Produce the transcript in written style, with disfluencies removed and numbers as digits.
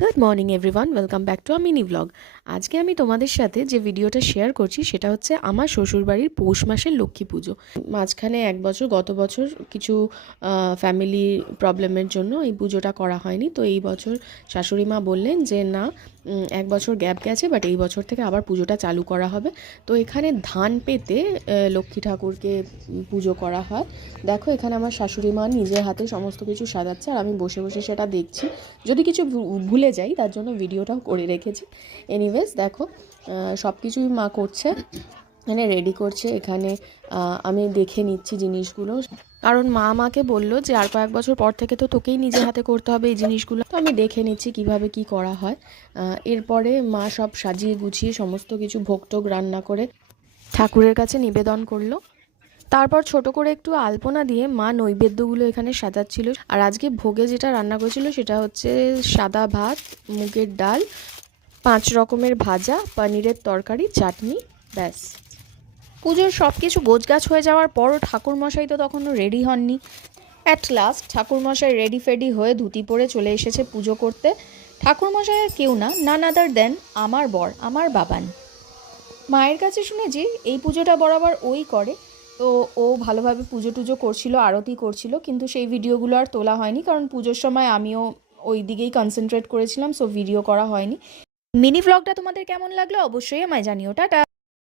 Good morning everyone, welcome back to a mini blog. আজকে আমি তোমাদের সাথে যে ভিডিওটা শেয়ার করছি সেটা হচ্ছে আমার শ্বশুরবাড়ির পৌষ মাসের লক্ষ্মী পুজো। মাঝখানে গত বছর কিছু ফ্যামিলি প্রবলেমের জন্য এই পুজোটা করা হয়নি। তো এই বছর শাশুড়ি মা বললেন যে না, এক বছর গ্যাপ গেছে, বাট এই বছর থেকে আবার পুজোটা চালু করা হবে। তো এখানে ধান পেতে লক্ষ্মী ঠাকুরকে পুজো করা হয়। দেখো, এখানে আমার শাশুড়ি মা নিজের হাতে সমস্ত কিছু সাজাচ্ছে আর আমি বসে বসে সেটা দেখছি। যদি কিছু ভুলে যাই তার জন্য ভিডিওটাও করে রেখেছি। এনিওয়েজ দেখো, সব কিছুই মা করছে, এখানে রেডি করছে। এখানে আমি দেখে নিচ্ছি জিনিসগুলো, কারণ মা আমাকে বললো যে আর কয়েক বছর পর থেকে তো তোকেই নিজের হাতে করতে হবে এই জিনিসগুলো। তো আমি দেখে নিচ্ছি কিভাবে কি করা হয়। এরপরে মা সব সাজিয়ে গুছিয়ে সমস্ত কিছু ভোগটোগ রান্না করে ঠাকুরের কাছে নিবেদন করলো। তারপর ছোট করে একটু আলপনা দিয়ে মা নৈবেদ্যগুলো এখানে সাজাচ্ছিল। আর আজকে ভোগে যেটা রান্না করেছিল সেটা হচ্ছে সাদা ভাত, মুগের ডাল, 5 রকমের ভাজা, পনিরের তরকারি, চাটনি, ব্যাস। পুজোর সব কিছু গোছগাছ হয়ে যাওয়ার পরও ঠাকুরমশাই তো তখনও রেডি হননি। অ্যাট লাস্ট ঠাকুরমশাই রেডি ফেডি হয়ে ধুতি পরে চলে এসেছে পুজো করতে। ঠাকুরমশাই আর কেউ না, নান আদার দেন আমার বর, আমার বাবান। মায়ের কাছে শুনেছি এই পুজোটা বরাবর ওই করে। তো ও ভালোভাবে পুজো টুজো করছিল, আরতি করছিল, কিন্তু সেই ভিডিওগুলো আর তোলা হয়নি, কারণ পুজোর সময় আমিও ওই দিকেই কনসেন্ট্রেট করেছিলাম, সো ভিডিও করা হয়নি। মিনি ভ্লগটা তোমাদের কেমন লাগলো অবশ্যই আমায় জানিও। টাটা।